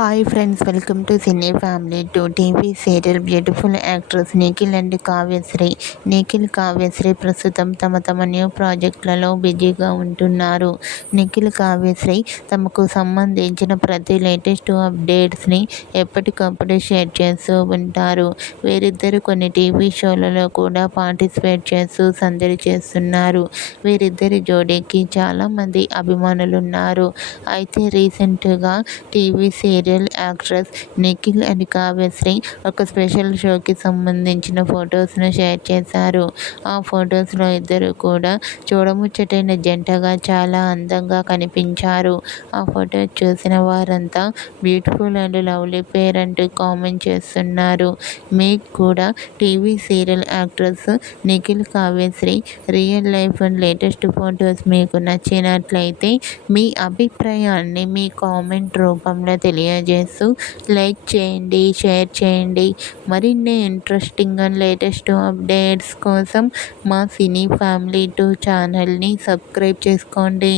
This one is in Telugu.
Hi friends, welcome to cine family to TV serial beautiful actress Nikhil and Kavyasri. Nikhil, Kavyasri ప్రస్తుతం తమ న్యూ ప్రాజెక్టులలో బిజీగా ఉంటున్నారు. నిఖిల్, కావ్యశ్రీ తమకు సంబంధించిన ప్రతి లేటెస్ట్ అప్డేట్స్ని ఎప్పటికప్పుడు షేర్ చేస్తూ ఉంటారు. వీరిద్దరు కొన్ని టీవీ షోలలో కూడా పార్టిసిపేట్ చేస్తూ సందడి చేస్తున్నారు. వీరిద్దరి జోడీకి చాలామంది అభిమానులున్నారు. అయితే రీసెంట్గా TV serial actress Nikhil and Kavyasri ఒక స్పెషల్ షోకి సంబంధించిన ఫొటోస్ను షేర్ చేశారు. ఆ ఫొటోస్లో ఇద్దరు కూడా చూడముచ్చటైన జంటగా చాలా అందంగా కనిపించారు. ఆ ఫొటో చూసిన వారంతా బ్యూటిఫుల్ అండ్ లవ్లీ పేర్ అంటూ కామెంట్ చేస్తున్నారు. మీకు కూడా TV serial actress Nikhil, Kavyasri real life and latest photos మీకు నచ్చినట్లయితే మీ అభిప్రాయాన్ని మీ కామెంట్ రూపంలో తెలియజేస్తూ లైక్ చేయండి, షేర్ చేయండి. మరిన్ని ఇంట్రెస్టింగ్ అండ్ లేటెస్ట్ అప్డేట్స్ కోసం మా సినీ ఫ్యామిలీ 2 ఛానల్ని సబ్స్క్రైబ్ చేసుకోండి.